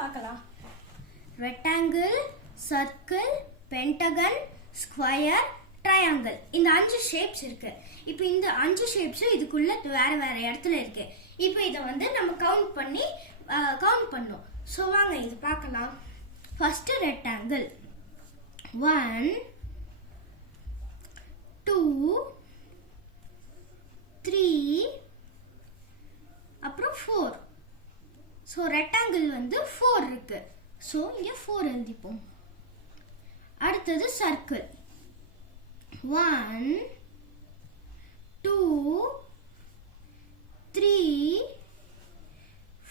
பார்க்கலாம். Rectangle, circle, Pentagon, square, triangle. இந்த 5 shapes இருக்கு. இப்போ இந்த 5 ஷேப்ஸ் இதுக்குள்ள வேற வேற இடத்துல இருக்கு. இப்போ இதை வந்து நம்ம கவுண்ட் பண்ணோம். ஸோ வாங்க இது பார்க்கலாம். ஃபர்ஸ்ட் ரெக்டாங்கிள் 1 2 3 அப்புறம் 4. ஸோ ரெக்டாங்கிள் வந்து 4 இருக்கு. ஸோ இங்கே 4 எழுதிப்போம். அடுத்தது சர்க்கிள் 1 2 3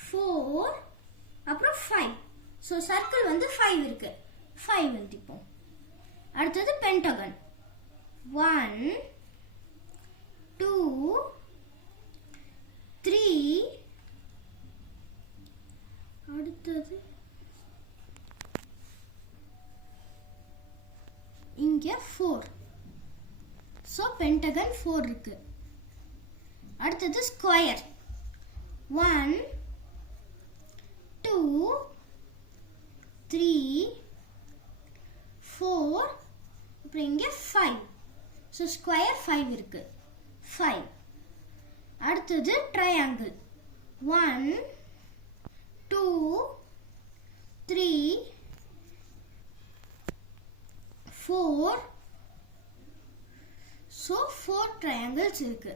4 அப்புறம் 5. ஸோ சர்க்கிள் வந்து 5 இருக்கு. 5 எழுதிப்போம். அடுத்தது பென்டகன் 1 2 3 அடுத்தது இங்க 4. ஸோ பென்டகன் 4 இருக்கு. அடுத்தது ஸ்கொயர் 1 2 3 4 அப்புறம் இங்க 5. ஸோ ஸ்கொயர் 5 இருக்கு. 5. அடுத்தது ட்ரையாங்கிள் 1 2 3 4. ஸோ 4 ட்ரையாங்கிள்ஸ் இருக்கு.